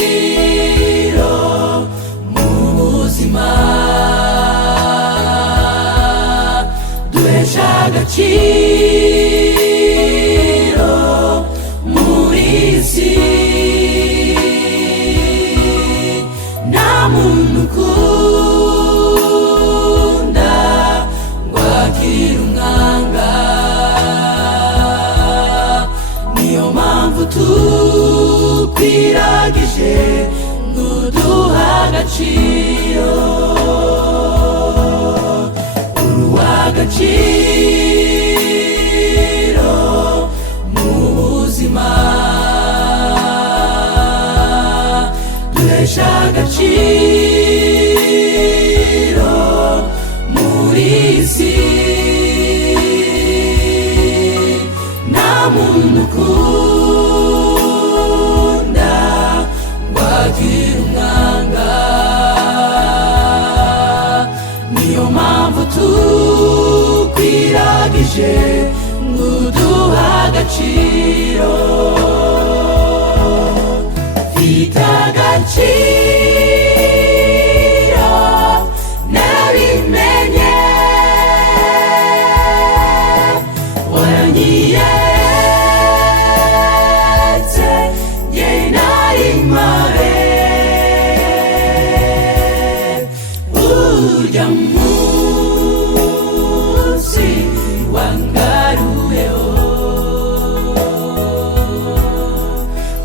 agaciro mu buzima, duhesha agaciro muri isi. Nta muntu ukunda ngo akire umwanga, niyo mpamvu tukwiragije ngo duhe agaciro, uruw'agaciro mu buzima, duhesha agaciro muri isi. Nta muntu ukunda ngo agire umwanga, niyo mpamvu tukwiragije ngo duhe agaciro. Mfite agaciro narabimenye, waranyiyeretse njye nari mabe. Urya munsi wangaruyeho,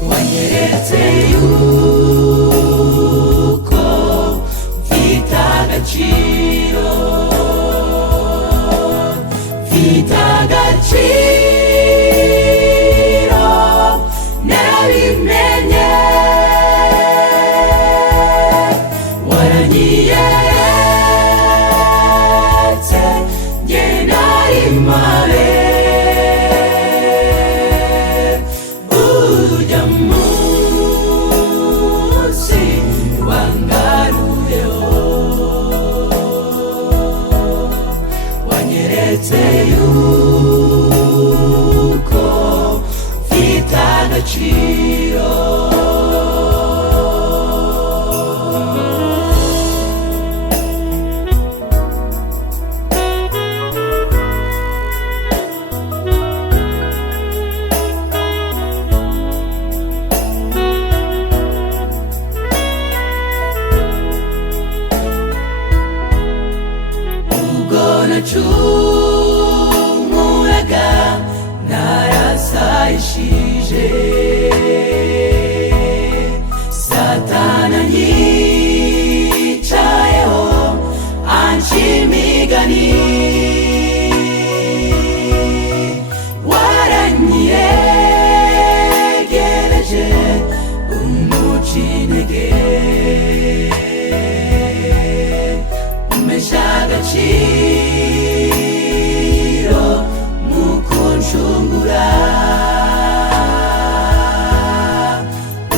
wanyeretse yuko mfite agaciro, mfite agaciro narabimenye, waranyiyeretse njye nari mabe. Urya munsi wangaruyeho, wanyeretse yuko mfite agaciro. Nacumuraga narasayishije, Satana anyicayeho anca imigani, waranyiyegereje umuca intege, umpesha agaciro mu kunshungura.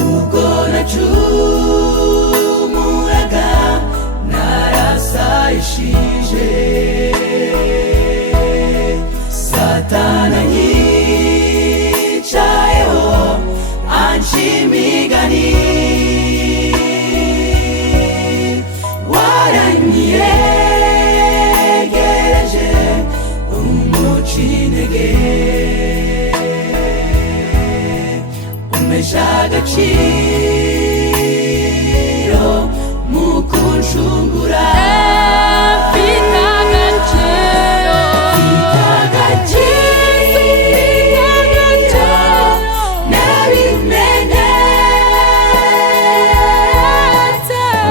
Ubwo nacumuraga narasayishije, Satana anyicayeho anca imigani, waranyiyegereje umuca intege, umpesha agaciro mu kunshungura. Mfite agaciro, mfite agaciro narabimenye,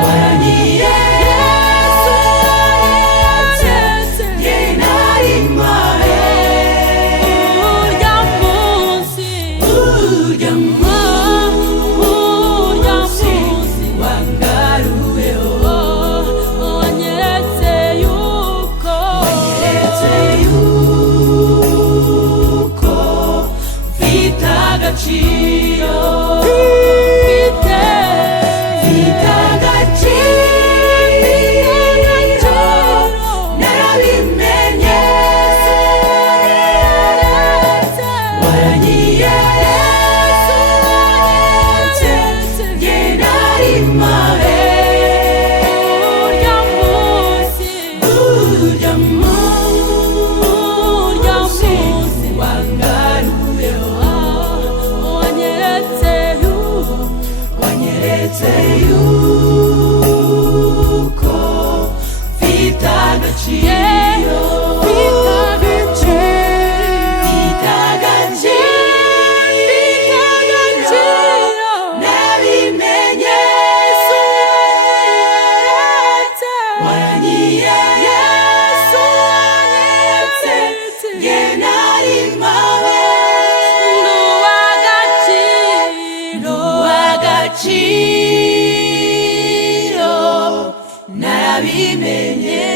waranyiyeretse njye nari mabe. Urya munsi nabimenye